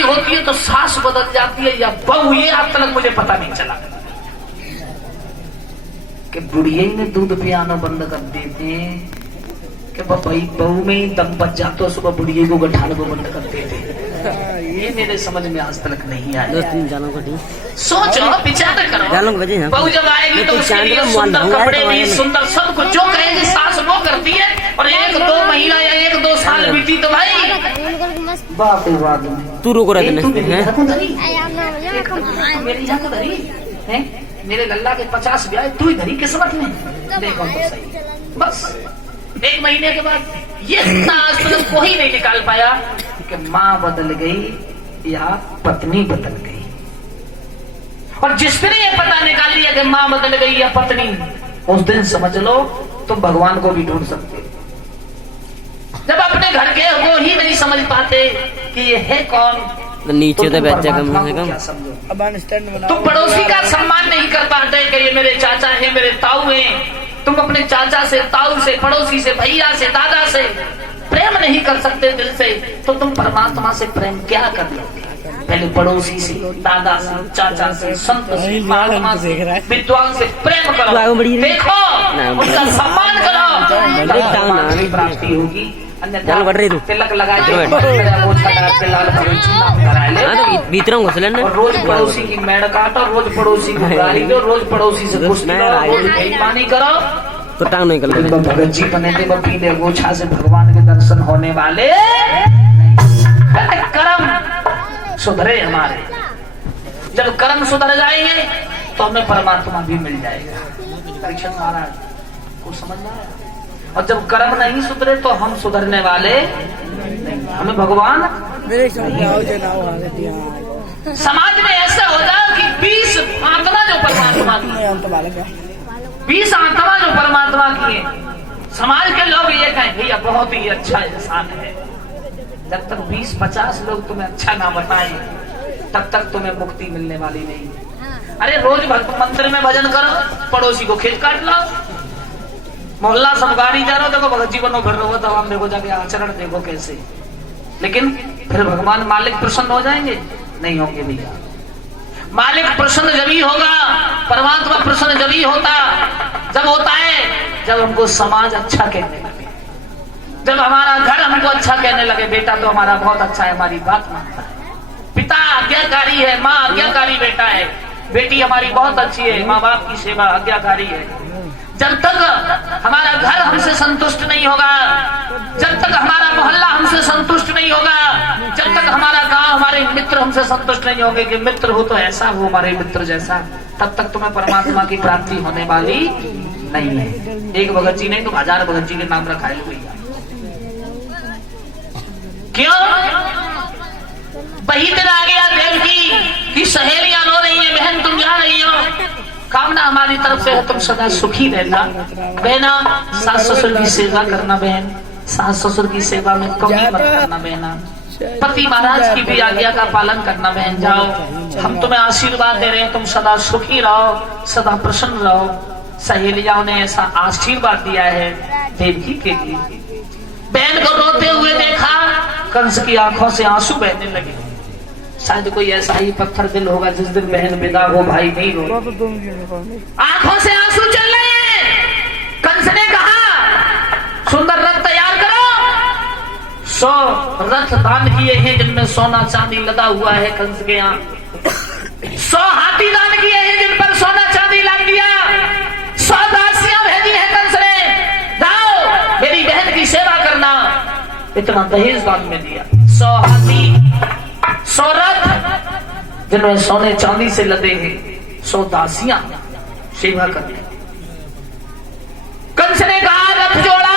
शादी होती है तो सास बदल जाती है या बहू, ये आज तक मुझे पता नहीं चला कि बुढ़िया ही ने दूध पियाना बंद कर देते कि भाई बहू में ही दम बच जाता, सुबह बुढ़िया को गठाने को बंद कर देते। ये मेरे समझ में आज तक नहीं आया। सोचो, विचार करो, बहू जब आएगी तो उसके लिए सुंदर कपड़े भी, सुंदर सब कुछ जो कहेगी सास वो करती है, और 1-2 महीना या 1-2 साल बीती तो भाई बाप रे बाप, तू रोक रहा है। मेरे लल्ला के 50 ब्याह तू ही धरी किस्मत में, देखो तो सही। बस 1 महीने के बाद ये आज तक कोई नहीं निकाल पाया कि माँ बदल गई या पत्नी बदल गई। और जिस दिन ये पता निकाल लिया कि माँ बदल गई या पत्नी, उस दिन समझ लो तुम भगवान को भी ढूंढ सकते। जब अपने घर के वो ही नहीं समझ पाते कि ये है कौन, तो नीचे तो बच्चा कम से कम क्या समझो। तुम पड़ोसी का सम्मान नहीं कर पाते कि ये मेरे चाचा है, मेरे ताऊ हैं। तुम अपने चाचा से, ताऊ से, पड़ोसी से, भैया से, दादा से प्रेम नहीं कर सकते दिल से, तो तुम परमात्मा से प्रेम क्या कर लोगे? पहले पड़ोसी से, दादा से, चाचा से, संत से, महात्मा से, विद्वान से प्रेम करो, देखो उनका सम्मान करो, प्राप्ति होगी। तिलक लगाए और रोज पड़ोसी की मेड़ काटो, रोज पड़ोसी को गाली दो, रोज पड़ोसी से कुश्ती करो, रोज बेईमानी करो, तो टांग नहीं निकल। भगत जी बने थे पीले गोछा से भगवान के दर्शन होने वाले। कर्म सुधरे हमारे, जब कर्म सुधर जाएंगे तो हमें परमात्मा भी मिल जाएगा। परीक्षित महाराज को समझ में आया। और जब कर्म नहीं सुधरे तो हम सुधरने वाले नहीं, हमें भगवान। समाज में ऐसा होता कि 20 आत्मा जो परमात्मा की, 20 आत्मा जो परमात्मा की है, समाज के लोग ये कहें भैया बहुत ही अच्छा इंसान है। जब तक 20-50 लोग तुम्हें अच्छा ना बताएं तब तक तुम्हें मुक्ति मिलने वाली नहीं। अरे रोज मंदिर में भजन करो, पड़ोसी को खींच काट लो, मोहल्ला सब गाड़ी जा रहा हो, देखो भगत जी बनो फिर रहो, तब हम देखो जाके आचरण देखो कैसे। लेकिन फिर भगवान मालिक प्रसन्न हो जाएंगे? नहीं होंगे भैया। मालिक प्रसन्न जब ही होगा, परमात्मा प्रसन्न जब ही होता, जब होता है जब हमको समाज अच्छा कहने लगे, जब हमारा घर हमको अच्छा कहने लगे, बेटा तो हमारा बहुत अच्छा है, हमारी बात मानता है, पिता आज्ञाकारी है, माँ आज्ञाकारी बेटा है, बेटी हमारी बहुत अच्छी है, माँ बाप की सेवा आज्ञाकारी है। जब तक हमारा घर हमसे संतुष्ट नहीं होगा, जब तक हमारा मोहल्ला हमसे संतुष्ट नहीं होगा, जब तक हमारा गांव, हमारे मित्र हमसे संतुष्ट नहीं होंगे कि मित्र हो तो ऐसा हो हमारे मित्र जैसा, तब तक तुम्हें परमात्मा की प्राप्ति होने वाली नहीं है। एक भगत जी नहीं तो 1000 भगत जी के नाम रखा है भैया। क्यों? वही दिन आ गया देवकी की सहेलियां रो रही है, बहन तुम जा रही हो, कामना हमारी तरफ से है तुम सदा सुखी रहना। बहना सास ससुर की सेवा करना, बहन सास ससुर की सेवा में कमी मत करना, बहना पति महाराज की भी आज्ञा का पालन करना। बहन जाओ, हम तुम्हें आशीर्वाद दे रहे हैं, तुम सदा सुखी रहो, सदा प्रसन्न रहो। सहेलियाओं ने ऐसा आशीर्वाद दिया है देवकी के लिए। बहन को रोते हुए देखा, कंस की आंखों से आंसू बहने लगे। शायद कोई ऐसा ही पत्थर दिल होगा जिस दिन बहन विदा हो भाई नहीं रो, आंखों से आंसू चल रहे हैं। कंस ने कहा सुंदर रथ तैयार करो, 100 रथ दान किए हैं जिनमें सोना चांदी लदा हुआ है। कंस के यहाँ 100 हाथी दान किए हैं जिन पर सोना चांदी लग दिया। 100 दासियां भेजी है कंस ने, जाओ मेरी बहन की सेवा करना। इतना दहेज दान में दिया। 100 हाथी, 100 रथ जिनमें सोने चांदी से लदे हैं, 100 दासियां सेवा करने। कंस ने कहा रथ जोड़ा,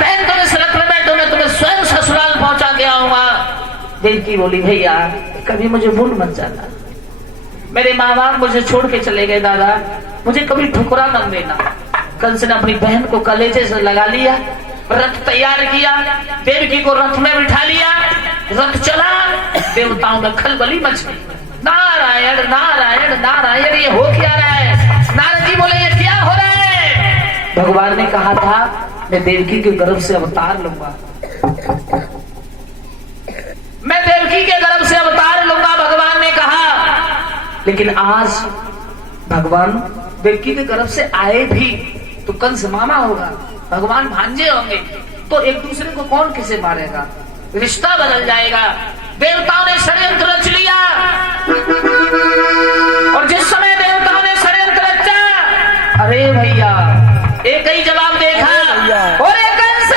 बहन तुम इस रथ में बैठो, मैं तुम्हें स्वयं ससुराल पहुंचा के आऊंगा। देवकी बोली भैया कभी मुझे भूल मत जाना, मेरे माँ बाप मुझे छोड़ के चले गए, दादा मुझे कभी ठुकरा मत देना। कंस ने अपनी बहन को कलेजे से लगा लिया, रथ तैयार किया, देवकी को रथ में बिठा लिया, रथ चला। देवताओं में खलबली मच गई, नारायण नारायण नारायण, ये हो क्या रहा है? नारद जी बोले ये क्या हो रहा है? भगवान ने कहा था मैं देवकी के गर्भ से अवतार लूंगा, मैं देवकी के गर्भ से अवतार लेकिन आज भगवान देवकी के गर्भ से आए भी तो कंस मामा होगा, भगवान भांजे होंगे, तो एक दूसरे को कौन किसे मारेगा, रिश्ता बदल जाएगा। देवताओं ने षड्यंत्र रच लिया और जिस समय देवताओं ने षड्यंत्र रचा, अरे भैया एक ही जवाब देखा, और कंस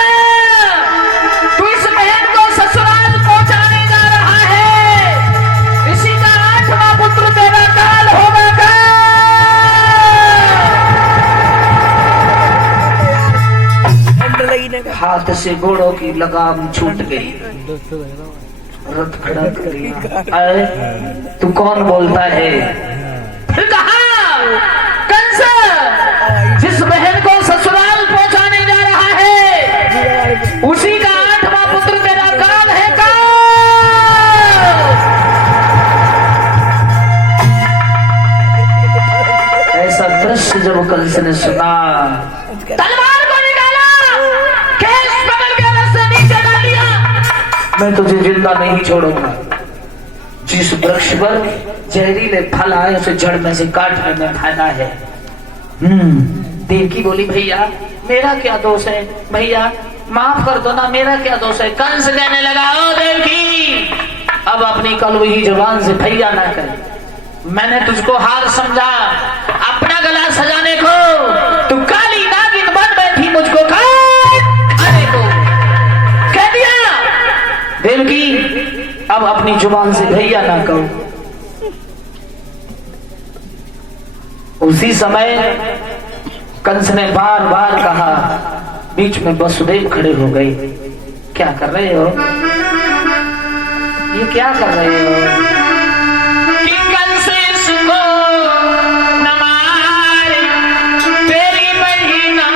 तू इस बहन को ससुराल पहुंचाने जा रहा है, इसी का 8वां पुत्र तेरा काल होगा का। हाथ से घोड़ों की लगाम छूट गई, रथ खड़ा कर दिया। अरे तू कौन बोलता है? फिर कहा कंस जिस बहन को ससुराल पहुंचाने जा रहा है उसी का 8वां पुत्र तेरा काल है का। ऐसा दृश्य जब कंस ने सुना, तलवार को निकाला, केस पकड़ के रथ से नीचे डाल दिया। मैं तुझे जिंदा नहीं छोड़ूंगा, जिस वृक्ष पर जहरीले फल आए उसे जड़ में से काटने में फायदा है। देवकी बोली भैया मेरा क्या दोष है, भैया माफ कर दो ना, मेरा क्या दोष है। कंस कहने लगा ओ देवकी अब अपनी कलुही जुबान से भैया ना कर, मैंने तुझको हार समझा, अपना गला सजाने को तू काली नागिन बन बैठी मुझको खाने को कह दिया। देवकी अब अपनी जुबान से भैया ना कहो। उसी समय कंस ने बार बार कहा, बीच में वसुदेव खड़े हो गए, क्या कर रहे हो, ये क्या कर रहे हो? कि कंस इसको न मारे, तेरी महीना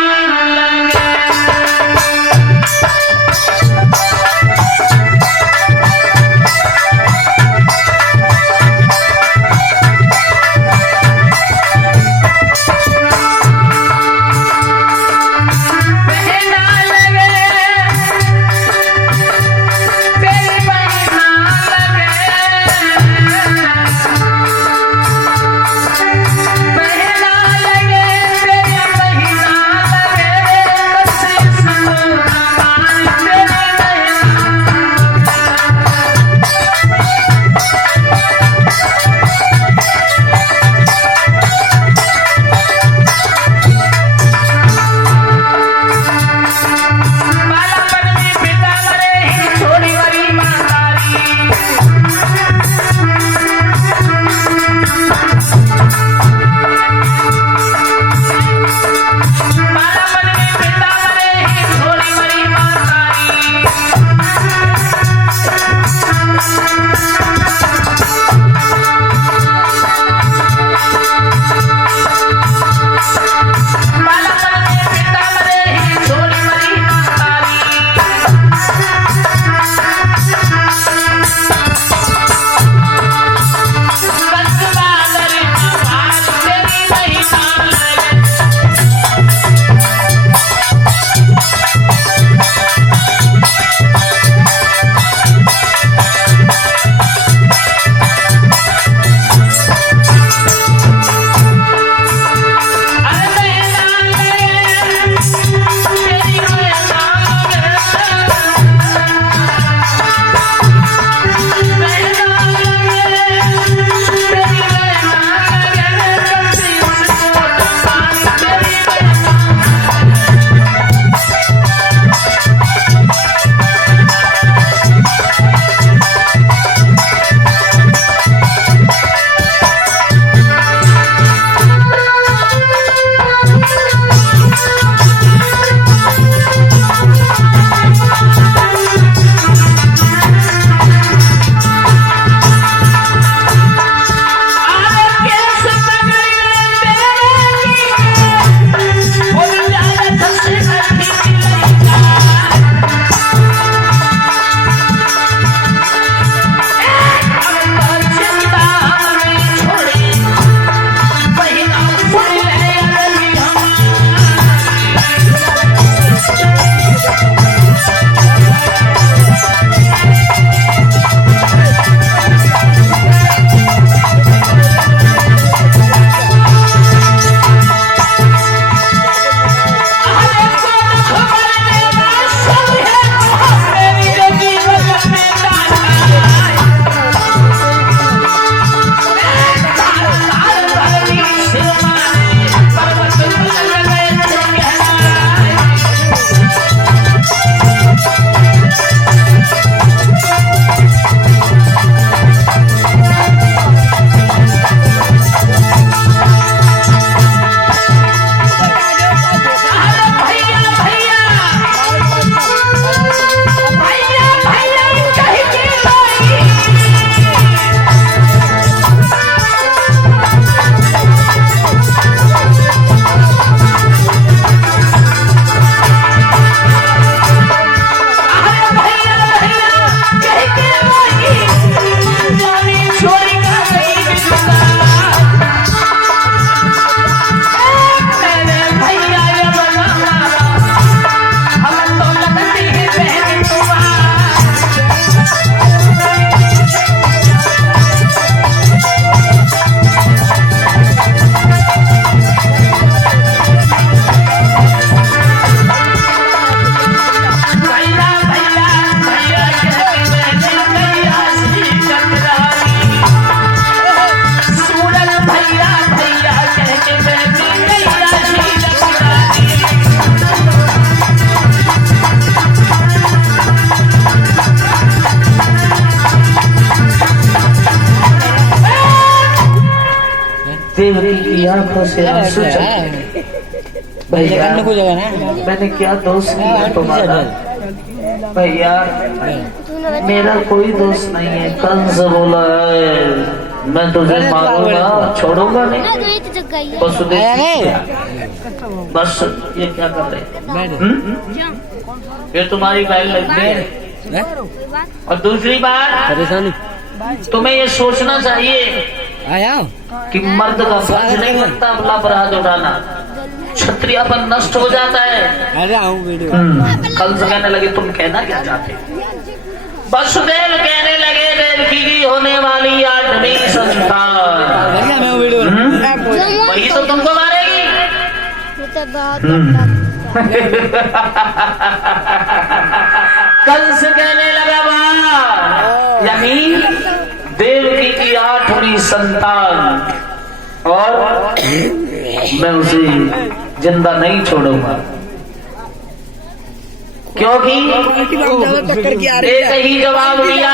देवकी की आंखों से आंसू चलते। भैया मैंने क्या दोष किया तुम्हारा? भैया मेरा कोई दोष नहीं है। कंस बोला है मैं तुझे मारूंगा, छोड़ूंगा नहीं। बस ये क्या कर रहे? ये तुम्हारी गाय लगती है। और दूसरी बात, परेशानी तुम्हें ये सोचना चाहिए कि मर्द का फर्ज नहीं बनता अपराध उठाना। क्षत्रियापन नष्ट हो जाता है। कल से कहने लगे तुम कहना क्या चाहते? वसुदेव कहने लगे देवकी की होने वाली 8वीं संतान वही तो तुमको मारेगी। कंस कहने लगा वाह, यानी देवकी की 8वीं संतान और मैं उसे जिंदा नहीं छोड़ूंगा, क्योंकि एक ही जवाब दिया।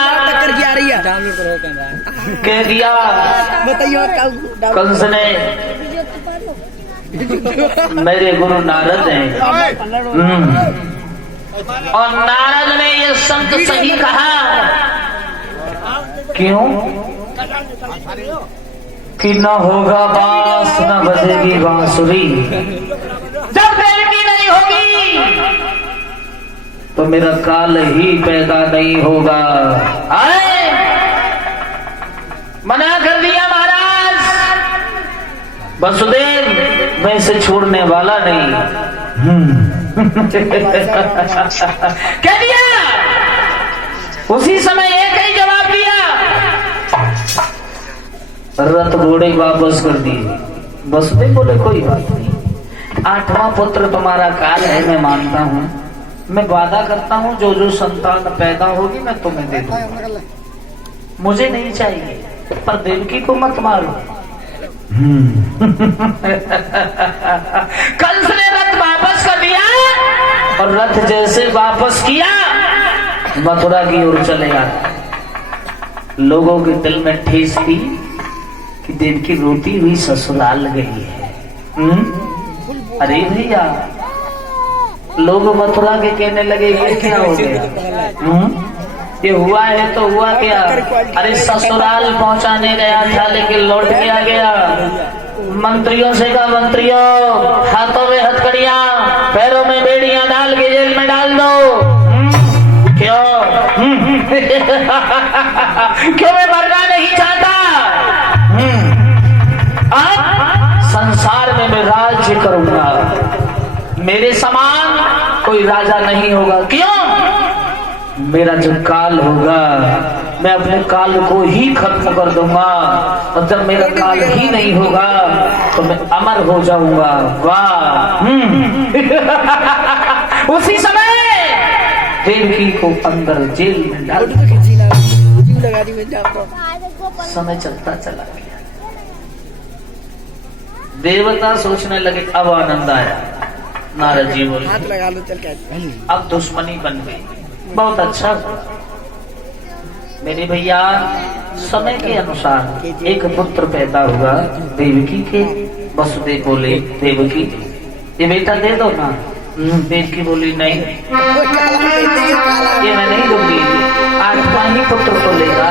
कह दिया कंस ने मेरे गुरु नारद हैं और नारद ने ये संत सही कहा। क्यों कि न होगा बांस न बजेगी बांसुरी। जब देवकी नहीं होगी तो मेरा काल ही पैदा नहीं होगा। आए मना कर दिया महाराज। वसुदेव मैं इसे छोड़ने वाला नहीं। कह दिया। उसी समय एक ही जवाब दिया। रथ घोड़े वापस कर दिए। वसुदेव बोले कोई बात नहीं, 8वां पुत्र तुम्हारा काल है, मैं मानता हूँ। मैं वादा करता हूँ जो जो संतान पैदा होगी मैं तुम्हें दे दूंगा। मुझे नहीं चाहिए, पर देवकी को मत मारो। कंस ने रथ वापस कर दिया और रथ जैसे वापस किया मथुरा की ओर चले आए। लोगों के दिल में ठेस थी कि देवकी रोती हुई ससुराल गई है। अरे भैया लोग मथुरा के कहने लगे ये क्या हो गया? ये हुआ है तो हुआ क्या? अरे ससुराल पहुंचाने गया था लेकिन लौट के आ गया। मंत्रियों से कहा मंत्रियों हाथों में हथकड़ियां पैरों में बेड़ियां डाल के जेल में डाल दो। क्यों? क्यों मैं मरना नहीं चाहता। अब संसार में मैं राज्य करूंगा, मेरे समान कोई राजा नहीं होगा। क्यों? मेरा जो काल होगा मैं अपने काल को ही खत्म कर दूंगा और जब मेरा काल ही नहीं होगा तो मैं अमर हो जाऊंगा। वाह। उसी समय देवकी को अंदर जेल में डाल समय चलता चला गया। देवता सोचने लगे अब आनंद आया। नारद जी बोले अब दुश्मनी बन गई, बहुत अच्छा हुआ। मेरे भैया समय के अनुसार एक पुत्र पैदा हुआ देवकी के। वसुदेव बोले देवकी ये बेटा दे दो ना। देवकी बोली नहीं ये मैं नहीं दूंगी, 8वां ही पुत्र को लेगा।